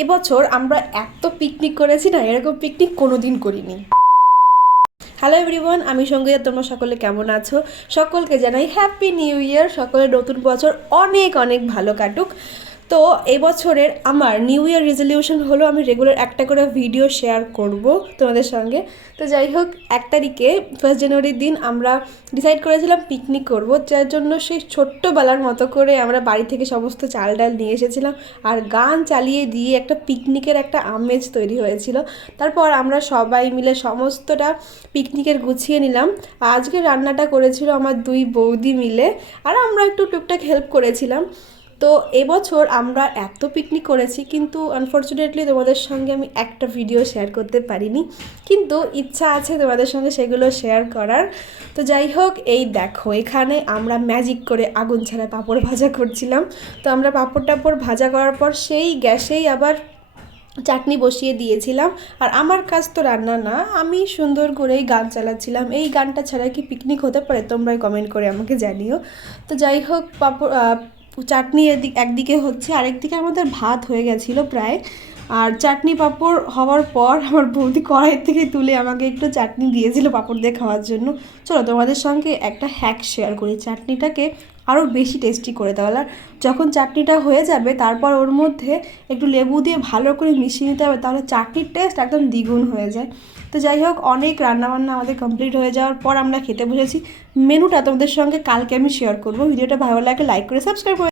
এবছর আমরা এত পিকনিক করেছি না, এরকম পিকনিক কোনোদিন করিনি। হ্যালো এভরিওয়ান, আমি সঙ্গীতা। তোমরা সকলে কেমন আছো? সকলকে জানাই হ্যাপি নিউ ইয়ার। সকলের নতুন বছর অনেক অনেক ভালো কাটুক। তো এবছরের আমার নিউ ইয়ার রেজলিউশন হলো আমি রেগুলার একটা করে ভিডিও শেয়ার করব তোমাদের সঙ্গে। তো যাই হোক, 1 তারিখে 1 জানুয়ারির দিন আমরা ডিসাইড করেছিলাম পিকনিক করব, যার জন্য সেই ছোট্টবেলার মতো করে আমরা বাড়ি থেকে সমস্ত চাল ডাল নিয়ে এসেছিলাম আর গান চালিয়ে দিয়ে একটা পিকনিকের একটা আমেজ তৈরি হয়েছিল। তারপর আমরা সবাই মিলে সমস্তটা পিকনিকের গুছিয়ে নিলাম। আজকে রান্নাটা করেছিল আমার 2 বৌদি মিলে, আর আমরা একটু টুকটাক হেল্প করেছিলাম। তো এবছর আমরা এত পিকনিক করেছি, কিন্তু আনফর্চুনেটলি তোমাদের সঙ্গে আমি একটা ভিডিও শেয়ার করতে পারিনি, কিন্তু ইচ্ছা আছে তোমাদের সঙ্গে সেগুলো শেয়ার করার। তো যাই হোক, এই দেখো এখানে আমরা ম্যাজিক করে আগুন ছাড়া পাঁপড় ভাজা করছিলাম। তো আমরা পাঁপড় টাপড় ভাজা করার পর সেই গ্যাসেই আবার চাটনি বসিয়ে দিয়েছিলাম। আর আমার কাজ তো রান্না না, আমি সুন্দর করেই গান চালাচ্ছিলাম। এই গানটা ছাড়া কি পিকনিক হতে পারে? তোমরাই কমেন্ট করে আমাকে জানিও। তো যাই হোক, চাটনি একদিকে হচ্ছে, আরেকদিকে আমাদের ভাত হয়ে গেছিলো প্রায়। আর চাটনি পাঁপড় হওয়ার পর আমার বৌদি কড়াই থেকে তুলে আমাকে একটু চাটনি দিয়েছিল পাঁপড় দিয়ে খাওয়ার জন্য। চলো তোমাদের সঙ্গে একটা হ্যাক শেয়ার করি চাটনিটাকে আরও বেশি টেস্টি করে দেওয়ার। যখন চাটনিটা হয়ে যাবে তারপর ওর মধ্যে একটু লেবু দিয়ে ভালো করে মিশিয়ে নিতে হবে, তাহলে চাটনির টেস্ট একদম দ্বিগুণ হয়ে যায়। তো যাই হোক, অনেক রান্নাবান্না আমাদের কমপ্লিট হয়ে যাওয়ার পর আমরা খেতে বসেছি। মেনুটা তোমাদের সঙ্গে কালকে আমি শেয়ার করবো। ভিডিওটা ভালো লাগে লাইক করে সাবস্ক্রাইব করে